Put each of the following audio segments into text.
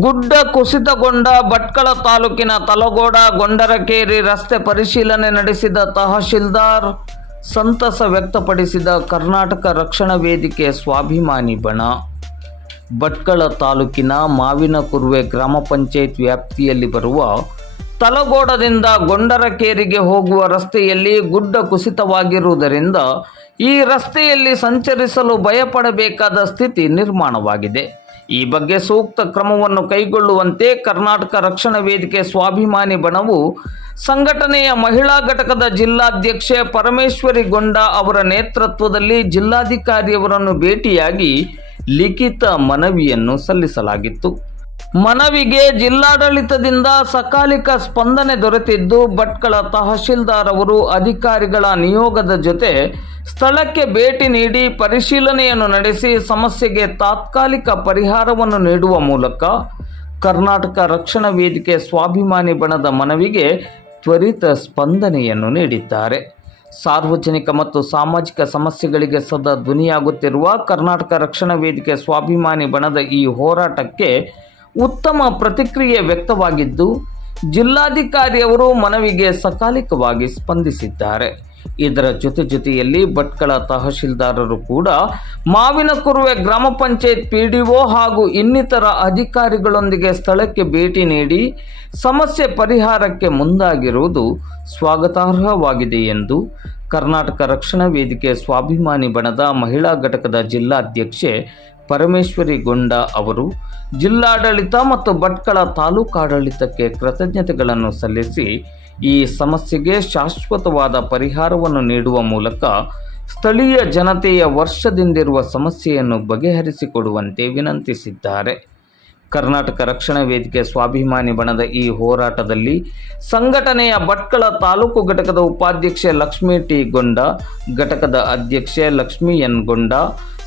ಗುಡ್ಡ ಕುಸಿತಗೊಂಡ ಭಟ್ಕಳ ತಾಲೂಕಿನ ತಲಗೋಡ ಗೊಂಡರಕೇರಿ ರಸ್ತೆ ಪರಿಶೀಲನೆ ನಡೆಸಿದ ತಹಶೀಲ್ದಾರ್ ಸಂತಸ ವ್ಯಕ್ತಪಡಿಸಿದ ಕರ್ನಾಟಕ ರಕ್ಷಣಾ ವೇದಿಕೆ ಸ್ವಾಭಿಮಾನಿ ಬಣ. ಭಟ್ಕಳ ತಾಲೂಕಿನ ಮಾವಿನಕುರ್ವೆ ಗ್ರಾಮ ಪಂಚಾಯತ್ ವ್ಯಾಪ್ತಿಯಲ್ಲಿ ಬರುವ ತಲಗೋಡದಿಂದ ಗೊಂಡರಕೇರಿಗೆ ಹೋಗುವ ರಸ್ತೆಯಲ್ಲಿ ಗುಡ್ಡ ಕುಸಿತವಾಗಿರುವುದರಿಂದ ಈ ರಸ್ತೆಯಲ್ಲಿ ಸಂಚರಿಸಲು ಭಯಪಡಬೇಕಾದ ಸ್ಥಿತಿ ನಿರ್ಮಾಣವಾಗಿದೆ. ಈ ಬಗ್ಗೆ ಸೂಕ್ತ ಕ್ರಮವನ್ನು ಕೈಗೊಳ್ಳುವಂತೆ ಕರ್ನಾಟಕ ರಕ್ಷಣಾ ವೇದಿಕೆ ಸ್ವಾಭಿಮಾನಿ ಬಣವು ಸಂಘಟನೆಯ ಮಹಿಳಾ ಘಟಕದ ಜಿಲ್ಲಾಧ್ಯಕ್ಷೆ ಪರಮೇಶ್ವರಿ ಗೊಂಡ ಅವರ ನೇತೃತ್ವದಲ್ಲಿ ಜಿಲ್ಲಾಧಿಕಾರಿಯವರನ್ನು ಭೇಟಿಯಾಗಿ ಲಿಖಿತ ಮನವಿಯನ್ನು ಸಲ್ಲಿಸಲಾಗಿತ್ತು. ಮನವಿಗೆ ಜಿಲ್ಲಾಡಳಿತದಿಂದ ಸಕಾಲಿಕ ಸ್ಪಂದನೆ ದೊರೆತಿದ್ದು, ಭಟ್ಕಳ ತಹಶೀಲ್ದಾರ್ ಅವರು ಅಧಿಕಾರಿಗಳ ನಿಯೋಗದ ಜೊತೆ ಸ್ಥಳಕ್ಕೆ ಭೇಟಿ ನೀಡಿ ಪರಿಶೀಲನೆಯನ್ನು ನಡೆಸಿ ಸಮಸ್ಯೆಗೆ ತಾತ್ಕಾಲಿಕ ಪರಿಹಾರವನ್ನು ನೀಡುವ ಮೂಲಕ ಕರ್ನಾಟಕ ರಕ್ಷಣಾ ವೇದಿಕೆ ಸ್ವಾಭಿಮಾನಿ ಬಣದ ಮನವಿಗೆ ತ್ವರಿತ ಸ್ಪಂದನೆಯನ್ನು ನೀಡಿದ್ದಾರೆ. ಸಾರ್ವಜನಿಕ ಮತ್ತು ಸಾಮಾಜಿಕ ಸಮಸ್ಯೆಗಳಿಗೆ ಸದಾ ಧ್ವನಿಯಾಗುತ್ತಿರುವ ಕರ್ನಾಟಕ ರಕ್ಷಣಾ ವೇದಿಕೆ ಸ್ವಾಭಿಮಾನಿ ಬಣದ ಈ ಹೋರಾಟಕ್ಕೆ ಉತ್ತಮ ಪ್ರತಿಕ್ರಿಯೆ ವ್ಯಕ್ತವಾಗಿದ್ದು, ಜಿಲ್ಲಾಧಿಕಾರಿಯವರು ಮನವಿಗೆ ಸಕಾಲಿಕವಾಗಿ ಸ್ಪಂದಿಸಿದ್ದಾರೆ. ಇದರ ಜೊತೆ ಜೊತೆಯಲ್ಲಿ ಭಟ್ಕಳ ತಹಶೀಲ್ದಾರರು ಕೂಡ ಮಾವಿನ ಕುರುವೆ ಗ್ರಾಮ ಪಂಚಾಯತ್ ಪಿ ಡಿ ಒ ಹಾಗೂ ಇನ್ನಿತರ ಅಧಿಕಾರಿಗಳೊಂದಿಗೆ ಸ್ಥಳಕ್ಕೆ ಭೇಟಿ ನೀಡಿ ಸಮಸ್ಯೆ ಪರಿಹಾರಕ್ಕೆ ಮುಂದಾಗಿರುವುದು ಸ್ವಾಗತಾರ್ಹವಾಗಿದೆ ಎಂದು ಕರ್ನಾಟಕ ರಕ್ಷಣಾ ವೇದಿಕೆ ಸ್ವಾಭಿಮಾನಿ ಬಣದ ಮಹಿಳಾ ಘಟಕದ ಜಿಲ್ಲಾಧ್ಯಕ್ಷೆ ಪರಮೇಶ್ವರಿ ಗೊಂಡ ಅವರು ಜಿಲ್ಲಾಡಳಿತ ಮತ್ತು ಭಟ್ಕಳ ತಾಲೂಕಾಡಳಿತಕ್ಕೆ ಕೃತಜ್ಞತೆಗಳನ್ನು ಸಲ್ಲಿಸಿ ಈ ಸಮಸ್ಯೆಗೆ ಶಾಶ್ವತವಾದ ಪರಿಹಾರವನ್ನು ನೀಡುವ ಮೂಲಕ ಸ್ಥಳೀಯ ಜನತೆಯ ವರ್ಷದಿಂದಿರುವ ಸಮಸ್ಯೆಯನ್ನು ಬಗೆಹರಿಸಿಕೊಡುವಂತೆ ವಿನಂತಿಸಿದ್ದಾರೆ. ಕರ್ನಾಟಕ ರಕ್ಷಣಾ ವೇದಿಕೆ ಸ್ವಾಭಿಮಾನಿ ಬಣದ ಈ ಹೋರಾಟದಲ್ಲಿ ಸಂಘಟನೆಯ ಭಟ್ಕಳ ತಾಲೂಕು ಘಟಕದ ಉಪಾಧ್ಯಕ್ಷೆ ಲಕ್ಷ್ಮೀ ಟಿ. ಗೊಂಡ, ಘಟಕದ ಅಧ್ಯಕ್ಷೆ ಲಕ್ಷ್ಮೀ ಎನ್. ಗೊಂಡ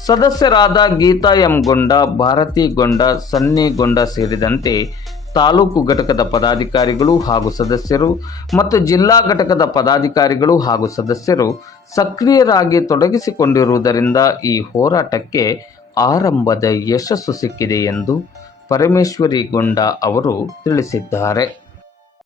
ಸದಸ್ಯರಾದ ಗೀತಾ ಎಂ ಗೊಂಡ, ಭಾರತಿ ಗೊಂಡ, ಸನ್ನಿ ಗೊಂಡ ಸೇರಿದಂತೆ ತಾಲೂಕು ಘಟಕದ ಪದಾಧಿಕಾರಿಗಳು ಹಾಗೂ ಸದಸ್ಯರು ಮತ್ತು ಜಿಲ್ಲಾ ಘಟಕದ ಪದಾಧಿಕಾರಿಗಳು ಹಾಗೂ ಸದಸ್ಯರು ಸಕ್ರಿಯರಾಗಿ ತೊಡಗಿಸಿಕೊಂಡಿರುವುದರಿಂದ ಈ ಹೋರಾಟಕ್ಕೆ ಆರಂಭದ ಯಶಸ್ಸು ಸಿಕ್ಕಿದೆ ಎಂದು ಪರಮೇಶ್ವರಿ ಗೊಂಡ ಅವರು ತಿಳಿಸಿದ್ದಾರೆ.